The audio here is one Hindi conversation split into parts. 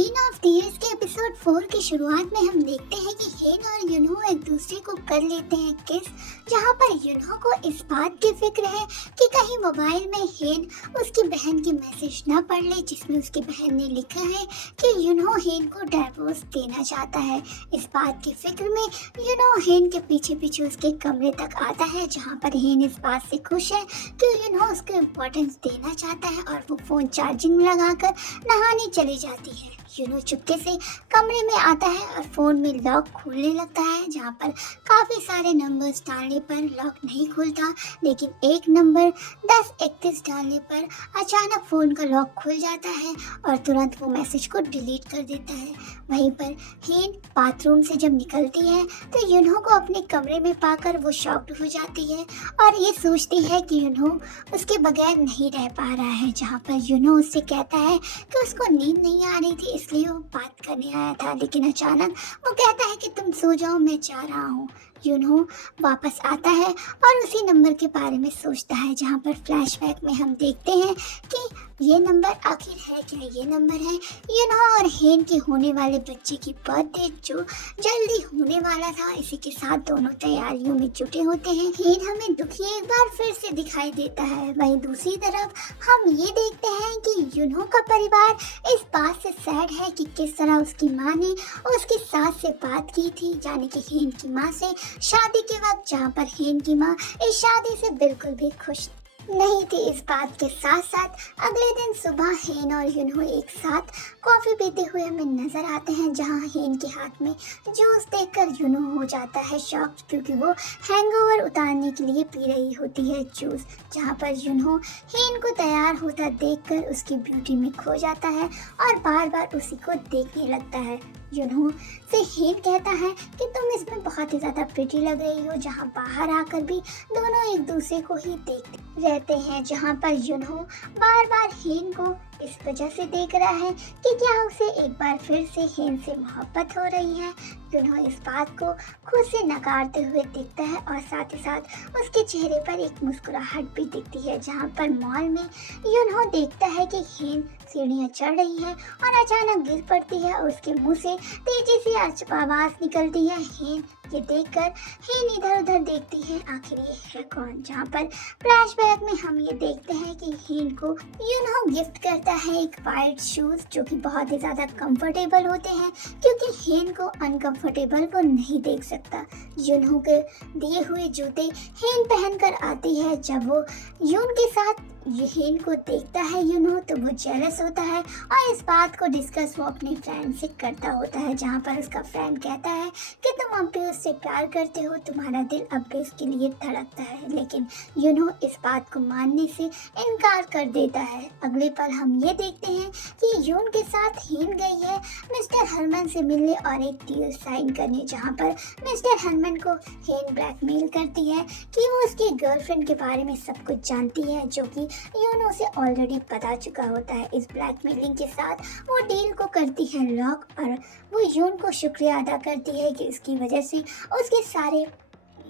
क्वीन ऑफ टीयर्स के एपिसोड 4 की शुरुआत में हम देखते हैं कि हेन और युनहो एक दूसरे को कर लेते हैं किस, जहां पर युनहो को इस बात की फिक्र है कि कहीं मोबाइल में हेन उसकी बहन की मैसेज न पढ़ ले, जिसमें उसकी बहन ने लिखा है कि युनहो हेन को डिवोर्स देना चाहता है। इस बात की फिक्र में युनहो हेन के पीछे पीछे उसके कमरे तक आता है, जहां पर हेन इस बात से खुश है कि युनहो उसको इम्पोर्टेंस देना चाहता है और वो फोन चार्जिंग में लगाकर नहाने चली जाती है। युनहो चुपके से कमरे में आता है और फोन में लॉक खोलने लगता है, जहाँ पर काफी सारे नंबर्स डालने पर लॉक नहीं खुलता, लेकिन एक नंबर 1031 डालने पर अचानक फोन का लॉक खुल जाता है और तुरंत वो मैसेज को डिलीट कर देता है। वहीं पर हेन बाथरूम से जब निकलती है तो युनहो को अपने कमरे में पाकर वो शॉक्ड हो जाती है और ये सोचती है कि युनहो उसके बगैर नहीं रह पा रहा है, जहाँ पर युनहो उससे कहता है कि उसको नींद नहीं आ रही थी इसलिए वो बात करने आया था, लेकिन अचानक वो कहता है कि तुम सो जाओ, मैं जा रहा हूँ। युनहो वापस आता है और उसी नंबर के बारे में सोचता है, जहाँ पर फ्लैशबैक में हम देखते हैं कि ये नंबर आखिर है क्या। ये नंबर है युनहो और हेन के होने वाले बच्चे की बर्थडे जो जल्दी होने वाला था। इसी के साथ दोनों तैयारियों में जुटे होते हैं। हेन हमें दुखी एक बार फिर से दिखाई देता है। वहीं दूसरी तरफ हम ये देखते हैं कि युनहो का परिवार इस बात से सैड है कि किस तरह उसकी माँ ने उसकी सास से बात की थी, यानी कि हेन की माँ से, शादी के वक्त, जहाँ पर हेन की माँ इस शादी से बिल्कुल भी खुश नहीं थी। इस बात के साथ साथ अगले दिन सुबह हेन और युनहो एक साथ कॉफी पीते हुए हमें नजर आते हैं, जहां हेन के हाथ में जूस देखकर युनहो हो जाता है शॉक्ड, क्योंकि वो हैंगओवर उतारने के लिए पी रही होती है जूस। जहां पर युनहो हेन को तैयार होता देखकर उसकी ब्यूटी में खो जाता है और बार बार उसी को देखने लगता है। युनहो से हेन कहता है कि तुम इसमें बहुत ही ज़्यादा प्रिटी लग रही हो, जहाँ बाहर आकर भी दोनों एक दूसरे को ही देखते रहते हैं, जहाँ पर युनहो बार बार हेन को इस वजह से देख रहा है कि क्या उसे एक बार फिर से हेन से मोहब्बत हो रही है। युनहो इस बात को खुद से नकारते हुए दिखता है और साथ ही साथ उसके चेहरे पर एक मुस्कुराहट भी दिखती है, जहाँ पर मॉल में युनहो देखता है कि हेन सीढ़ियाँ चढ़ रही है और अचानक गिर पड़ती है और उसके मुंह से तेजी से आवाज निकलती है। हेन ये देखकर हेन इधर उधर देखती है, आखिर ये है कौन। जहाँ पर फ्लैशबैक में हम ये देखते हैं कि हेन को युनहो गिफ्ट करता है एक वाइट शूज, जो कि बहुत ही ज्यादा कंफर्टेबल होते हैं, क्योंकि हेन को अनकंफर्टेबल वो नहीं देख सकता। युनहो के दिए हुए जूते हेन पहनकर आती है। जब वो यून के साथ हेन को देखता है युनहो तो वो जेलस होता है और इस बात को डिस्कस वो अपने फ्रेंड से करता होता है, जहाँ पर उसका फ्रेंड कहता है कि तुम अब भी उससे प्यार करते हो, तुम्हारा दिल अब भी उसके लिए धड़कता है, लेकिन युनहो इस बात को मानने से इनकार कर देता है। अगले पल हम ये देखते हैं कि यून के साथ हेन गई है मिस्टर हरमन से मिलने और एक डील साइन करने, जहाँ पर मिस्टर हरमन को हेन ब्लैकमेल करती है कि वो उसकी गर्लफ्रेंड के बारे में सब कुछ जानती है, जो कि युनहो से ऑलरेडी पता चुका होता है। इस ब्लैकमेलिंग के साथ वो डील को करती है लॉक और वो यून को शुक्रिया अदा करती है कि उसकी वजह से उसके सारे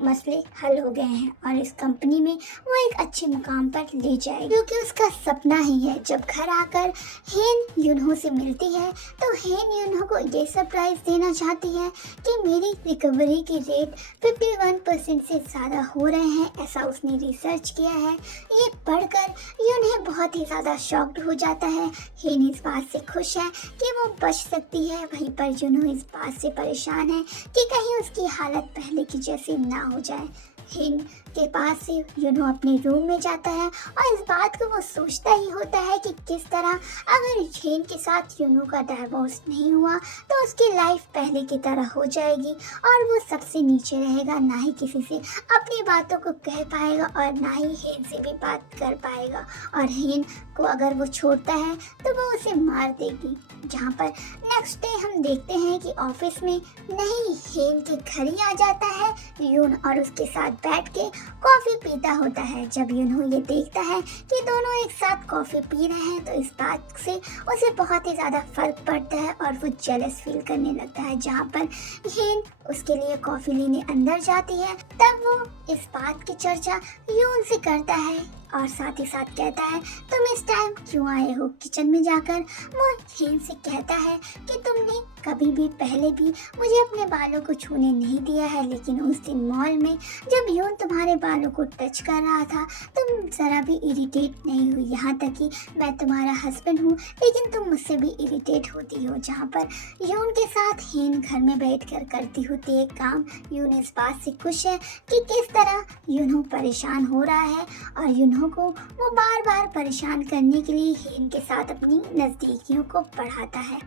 मसले हल हो गए हैं और इस कंपनी में वो एक अच्छे मुकाम पर ले जाएगी, क्योंकि उसका सपना ही है। जब घर आकर हेन युनहो से मिलती है तो हेन युनहो को ये सरप्राइज देना चाहती है कि मेरी रिकवरी की रेट 51% से ज़्यादा हो रहे हैं, ऐसा उसने रिसर्च किया है। ये पढ़कर युनहो बहुत ही ज़्यादा शॉक्ड हो जाता है। हेन इस बात से खुश है कि वो बच सकती है, वहीं पर युनहो इस बात से परेशान है कि कहीं उसकी हालत पहले की जैसी ना हो जाए। हेन के पास से युनहो अपने रूम में जाता है और इस बात को वो सोचता ही होता है कि किस तरह अगर हेन के साथ युनहो का डाइवोर्स नहीं हुआ तो उसकी लाइफ पहले की तरह हो जाएगी और वो सबसे नीचे रहेगा, ना ही किसी से अपनी बातों को कह पाएगा और ना ही हेन से भी बात कर पाएगा, और हेन को अगर वो छोड़ता है तो वो उसे मार देगी। जहाँ पर नेक्स्ट डे हम देखते हैं कि ऑफिस में नहीं हेन के घर ही आ जाता है यून और उसके साथ बैठ के कॉफी पीता होता है। जब युनहो ये देखता है कि दोनों एक साथ कॉफी पी रहे हैं तो इस बात से उसे बहुत ही ज्यादा फर्क पड़ता है और वो जेलस फील करने लगता है। जहाँ पर हेन उसके लिए कॉफी लेने अंदर जाती है तब वो इस बात की चर्चा यून से करता है और साथ ही साथ कहता है तुम इस टाइम क्यों आए हो। किचन में जाकर वो हेन से कहता है कि तुमने कभी भी पहले भी मुझे अपने बालों को छूने नहीं दिया है, लेकिन उस दिन मॉल में जब यून तुम्हारे बालों को टच कर रहा था तुम ज़रा भी इरिटेट नहीं हुई। यहाँ तक कि मैं तुम्हारा हस्बैंड हूँ लेकिन तुम मुझसे भी इरिटेट होती हो। जहाँ पर यून के साथ हेन घर में बैठकर करती होती है काम। यून इस बात से खुश है कि किस तरह यूनहो परेशान हो रहा है और यूनहो को वो बार बार परेशान करने के लिए हेन के साथ अपनी नज़दीकियों को बढ़ाता है।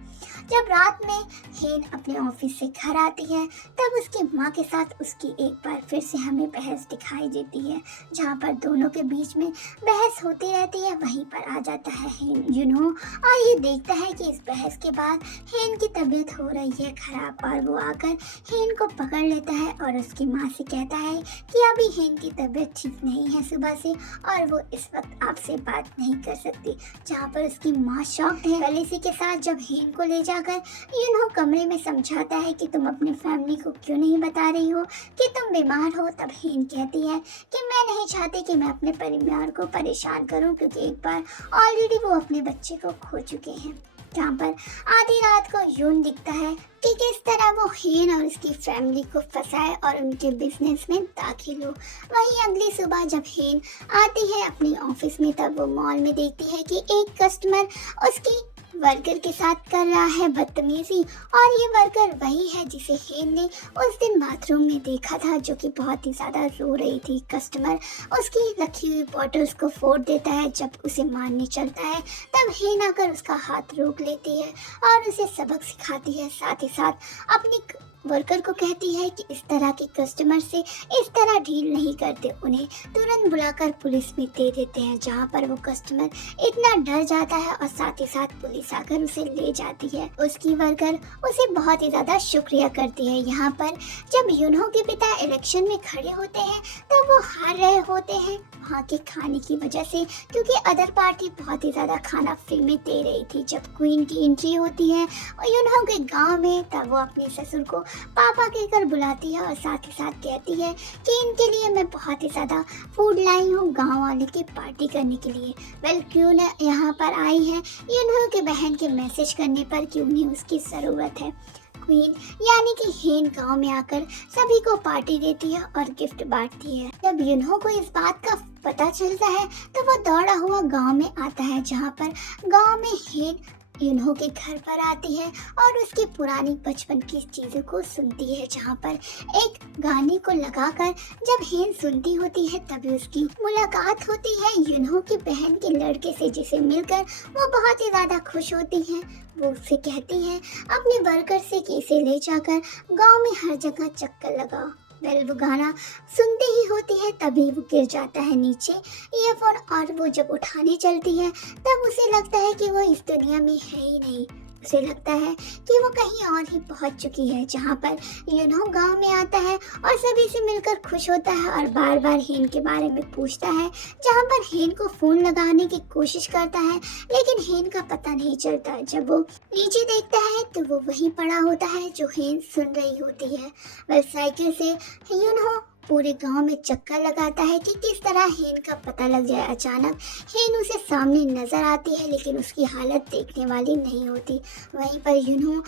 जब रात में हेन अपने ऑफिस से घर आती है तब उसकी माँ के साथ उसकी एक बार फिर से हमें बहस दिखाई देती है। जहाँ पर दोनों के बीच में बहस होती रहती है वहीं पर आ जाता है हेन यूनहो और ये देखता है कि इस बहस के बाद हेन की तबीयत हो रही है खराब और वो आकर हेन को पकड़ लेता है और उसकी माँ से कहता है कि अभी हेन की तबीयत ठीक नहीं है सुबह से और वो इस वक्त आपसे बात नहीं कर सकती। जहाँ पर उसकी माँ शॉक्ड है। वेलेसी के साथ जब हेन को ले जाकर यूनहो कमरे में समझाता है कि तुम अपनी फैमिली को क्यों नहीं बता रही हो कि तुम बीमार हो, तब हेन कहती है कि मैं नहीं चाहती कि मैं अपने परिवार को परेशान करूं क्योंकि एक बार ऑलरेडी वो अपने बच्चे को खो चुके हैं। जहाँ पर आधी रात को यून दिखता है कि किस तरह वो हेन और उसकी फैमिली को फंसाए और उनके बिजनेस में दाखिल हो। वहीं अगली सुबह जब हेन आती है अपनी ऑफिस में तब वो मॉल में देखती है कि एक कस्टमर उसकी वर्कर के साथ कर रहा है बदतमीजी और ये वर्कर वही है जिसे हेन ने उस दिन बाथरूम में देखा था, जो कि बहुत ही ज़्यादा रो रही थी। कस्टमर उसकी रखी हुई बॉटल्स को फोड़ देता है। जब उसे मारने चलता है तब हेन आकर उसका हाथ रोक लेती है और उसे सबक सिखाती है। साथ ही साथ अपनी वर्कर को कहती है कि इस तरह के कस्टमर से इस तरह डील नहीं करते, उन्हें तुरंत बुलाकर पुलिस में दे देते हैं। जहाँ पर वो कस्टमर इतना डर जाता है और साथ ही साथ पुलिस आकर उसे ले जाती है। उसकी वर्कर उसे बहुत ही ज़्यादा शुक्रिया करती है। यहाँ पर जब यूनहो के पिता इलेक्शन में खड़े होते हैं तब वो हार रहे होते हैं वहाँ के खाने की वजह से, क्योंकि अदर पार्टी बहुत ही ज़्यादा खाना फ्री में दे रही थी। जब क्वीन की एंट्री होती है और यूनहो के गाँव में तब वो अपने ससुर को पापा कहकर बुलाती है और साथ ही साथ कहती है कि इनके लिए मैं बहुत ही ज़्यादा फूड लाई हूँ गांव वाले की पार्टी करने के लिए। वेल क्यों न यहाँ पर आई है यूनहो के बहन के मैसेज करने पर कि उन्हें उसकी ज़रूरत है। क्वीन यानी कि हेन गांव में आकर सभी को पार्टी देती है और गिफ्ट बांटती है। जब यूनहो को इस बात का पता चलता है तो वो दौड़ा हुआ गांव में आता है। जहाँ पर गांव में हेन यूनहो के घर पर आती है और उसकी पुरानी बचपन की चीज़ों को सुनती है। जहाँ पर एक गाने को लगाकर जब हेन सुनती होती है तभी उसकी मुलाकात होती है यूनहो की बहन के लड़के से, जिसे मिलकर वो बहुत ही ज़्यादा खुश होती है। वो उससे कहती है अपने वर्कर से कि इसे ले जाकर गांव में हर जगह चक्कर लगाओ। वेल वो गाना सुनते ही होती है तभी वो गिर जाता है नीचे ईयरफोन और वो जब उठाने चलती है तब उसे लगता है कि वो इस दुनिया में है ही नहीं। उसे लगता है कि वो कहीं और ही पहुंच चुकी है। जहाँ पर यूनहो गांव में आता है और सभी से मिलकर खुश होता है और बार बार हेन के बारे में पूछता है। जहाँ पर हेन को फ़ोन लगाने की कोशिश करता है लेकिन हेन का पता नहीं चलता। जब वो नीचे देखता है तो वो वहीं पड़ा होता है जो हेन सुन रही होती है। वह साइकिल से यूनहो पूरे गांव में चक्कर लगाता है कि किस तरह हेन का पता लग जाए। अचानक हेन उसे सामने नजर आती है लेकिन उसकी हालत देखने वाली नहीं होती। वहीं पर यूनहो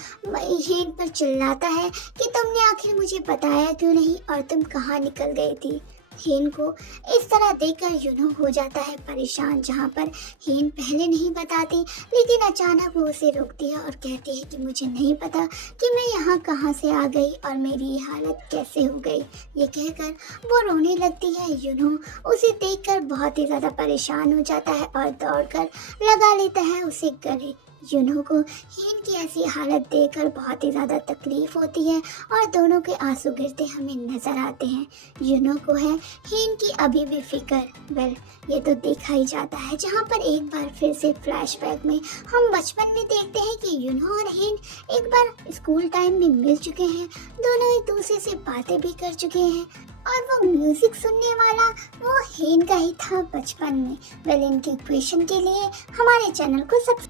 हेन पर चिल्लाता है कि तुमने आखिर मुझे बताया क्यों नहीं और तुम कहाँ निकल गई थी। हेन को इस तरह देखकर यूनहो हो जाता है परेशान। जहाँ पर हेन पहले नहीं बताती लेकिन अचानक वो उसे रोकती है और कहती है कि मुझे नहीं पता कि मैं यहाँ कहाँ से आ गई और मेरी ये हालत कैसे हो गई। ये कहकर वो रोने लगती है। यूनहो उसे देखकर बहुत ही ज़्यादा परेशान हो जाता है और दौड़कर लगा लेता है उसे गले। यूनहो को हेन की ऐसी हालत देखकर बहुत ही ज़्यादा तकलीफ होती है और दोनों के आंसू गिरते हमें नज़र आते हैं। यूनहो को है हेन की अभी भी फिक्र। वेल ये तो देखा ही जाता है। जहाँ पर एक बार फिर से फ्लैशबैक में हम बचपन में देखते हैं कि यूनहो और हेन एक बार स्कूल टाइम में मिल चुके हैं, दोनों एक दूसरे से बातें भी कर चुके हैं और वो म्यूजिक सुनने वाला वो हेन का ही था बचपन में। वेल इनके क्वेश्चन के लिए हमारे चैनल को सब्सक्राइब